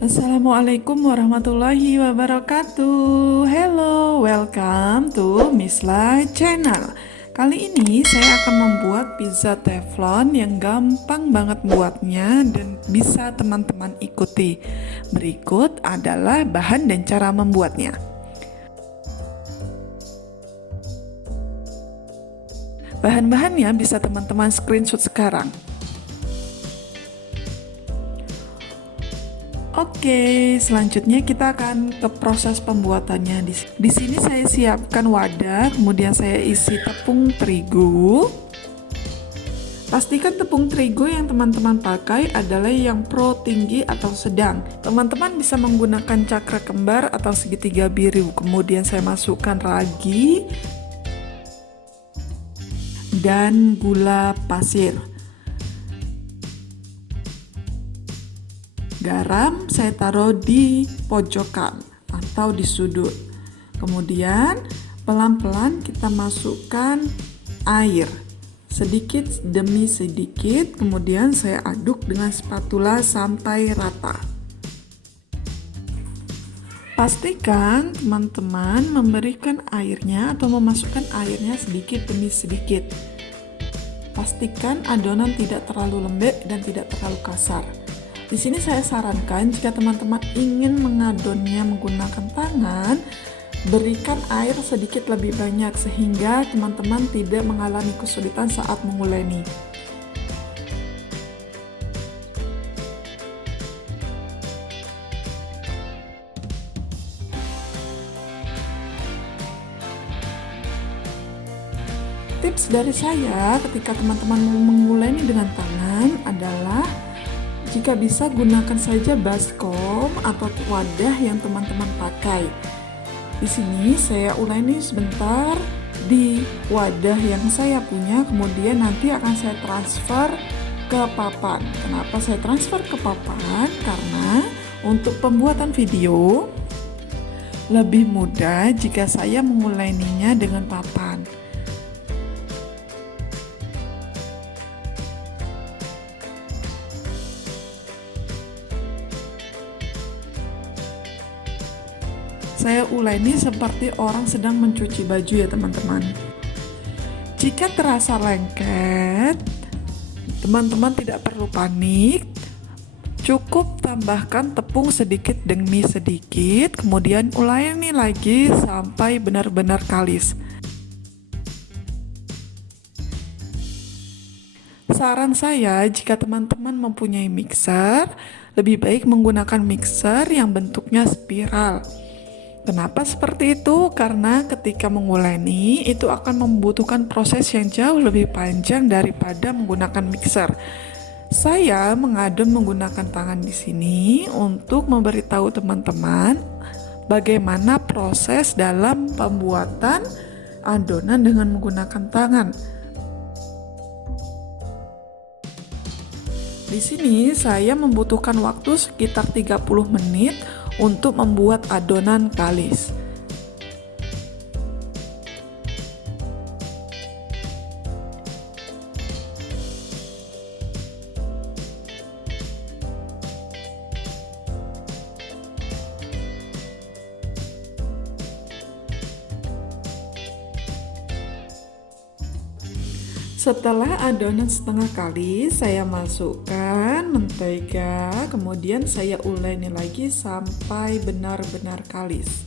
Assalamualaikum warahmatullahi wabarakatuh. Hello, welcome to Misla Channel. Kali ini saya akan membuat pizza teflon yang gampang banget buatnya dan bisa teman-teman ikuti. Berikut adalah bahan dan cara membuatnya. Bahan-bahannya bisa teman-teman screenshot sekarang. Oke, selanjutnya kita akan ke proses pembuatannya. Di sini saya siapkan wadah, kemudian saya isi tepung terigu. Pastikan tepung terigu yang teman-teman pakai adalah yang pro tinggi atau sedang. Teman-teman bisa menggunakan cakra kembar atau segitiga biru. Kemudian saya masukkan ragi dan gula pasir. Garam saya taruh di pojokan atau di sudut. Kemudian pelan-pelan kita masukkan air sedikit demi sedikit, kemudian saya aduk dengan spatula sampai rata. Pastikan teman-teman memberikan airnya atau memasukkan airnya sedikit demi sedikit. Pastikan adonan tidak terlalu lembek dan tidak terlalu kasar. Di sini saya sarankan jika teman-teman ingin mengadonnya menggunakan tangan, berikan air sedikit lebih banyak sehingga teman-teman tidak mengalami kesulitan saat menguleni. Tips dari saya ketika teman-teman menguleni dengan tangan adalah jika bisa gunakan saja baskom atau wadah yang teman-teman pakai. Di sini saya uleni sebentar di wadah yang saya punya, kemudian nanti akan saya transfer ke papan. Kenapa saya transfer ke papan? Karena untuk pembuatan video lebih mudah jika saya menguleninya dengan papan. Saya uleni seperti orang sedang mencuci baju ya teman-teman. Jika terasa lengket, teman-teman tidak perlu panik. Cukup tambahkan tepung sedikit demi sedikit, kemudian uleni lagi sampai benar-benar kalis. Saran saya, jika teman-teman mempunyai mixer, lebih baik menggunakan mixer yang bentuknya spiral. Kenapa seperti itu? Karena ketika menguleni itu akan membutuhkan proses yang jauh lebih panjang daripada menggunakan mixer. Saya mengadon menggunakan tangan di sini untuk memberitahu teman-teman bagaimana proses dalam pembuatan adonan dengan menggunakan tangan. Di sini saya membutuhkan waktu sekitar 30 menit untuk membuat adonan kalis. Setelah adonan setengah kali, saya masukkan mentega, kemudian saya uleni lagi sampai benar-benar kalis.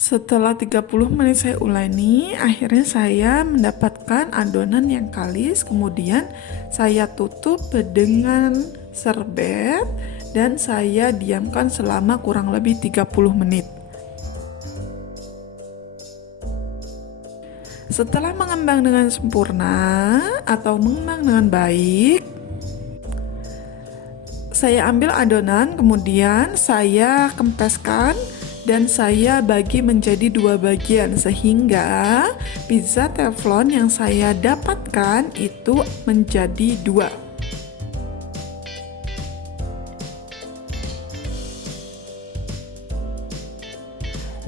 Setelah 30 menit saya uleni, akhirnya saya mendapatkan adonan yang kalis. Kemudian saya tutup dengan serbet dan saya diamkan selama kurang lebih 30 menit. Setelah mengembang dengan sempurna atau mengembang dengan baik, saya ambil adonan, kemudian saya kempeskan dan saya bagi menjadi 2 bagian sehingga pizza teflon yang saya dapatkan itu menjadi 2.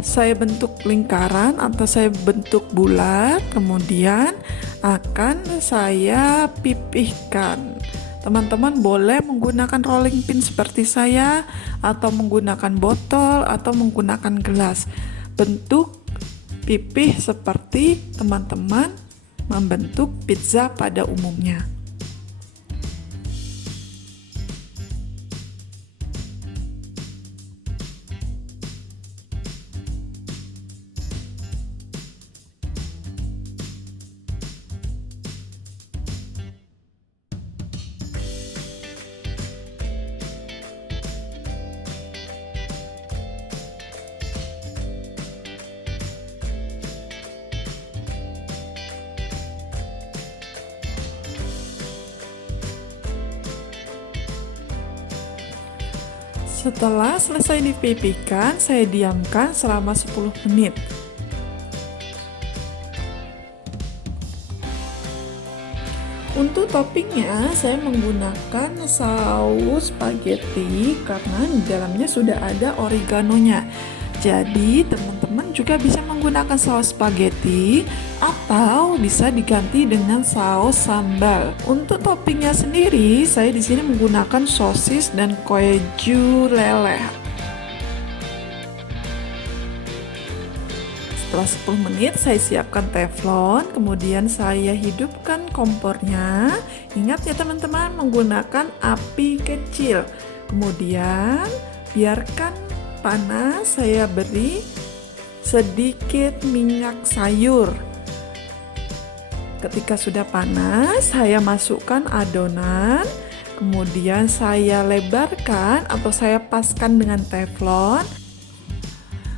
Saya bentuk lingkaran atau saya bentuk bulat, kemudian akan saya pipihkan. Teman-teman boleh menggunakan rolling pin seperti saya, atau menggunakan botol, atau menggunakan gelas. Bentuk pipih seperti teman-teman membentuk pizza pada umumnya. Setelah selesai dipipihkan, saya diamkan selama 10 menit. Untuk toppingnya, saya menggunakan saus spaghetti karena di dalamnya sudah ada oreganonya. Jadi, teman-teman juga bisa menggunakan saus spaghetti atau bisa diganti dengan saus sambal. Untuk toppingnya sendiri, saya di sini menggunakan sosis dan keju leleh. Setelah 10 menit saya siapkan teflon, kemudian saya hidupkan kompornya. Ingat ya teman-teman, menggunakan api kecil. Kemudian biarkan panas, saya beri sedikit minyak sayur. Ketika sudah panas, saya masukkan adonan, kemudian saya lebarkan atau saya paskan dengan teflon.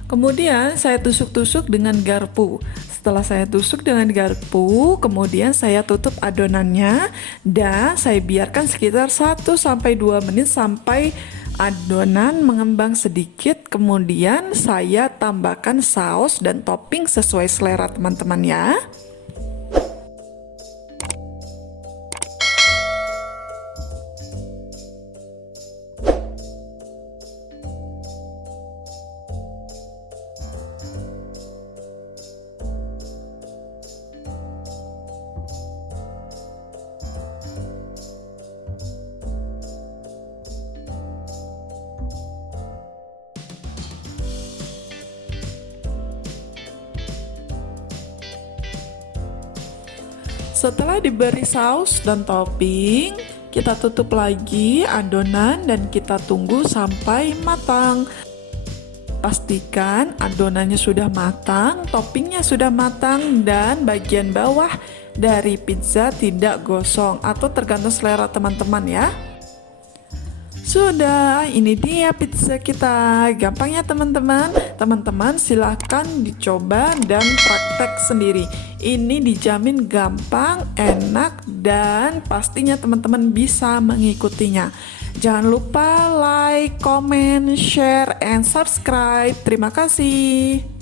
Kemudian saya tusuk-tusuk dengan garpu. Setelah saya tusuk dengan garpu, kemudian saya tutup adonannya dan saya biarkan sekitar 1-2 menit sampai adonan mengembang sedikit. Kemudian saya tambahkan saus dan topping sesuai selera teman-teman ya. Setelah diberi saus dan topping, kita tutup lagi adonan dan kita tunggu sampai matang. Pastikan adonannya sudah matang, toppingnya sudah matang, dan bagian bawah dari pizza tidak gosong atau tergantung selera teman-teman ya. Sudah, ini dia pizza kita. Gampang ya teman-teman. Teman-teman silahkan dicoba dan praktek sendiri. Ini dijamin gampang, enak, dan pastinya teman-teman bisa mengikutinya. Jangan lupa like, comment, share, and subscribe. Terima kasih.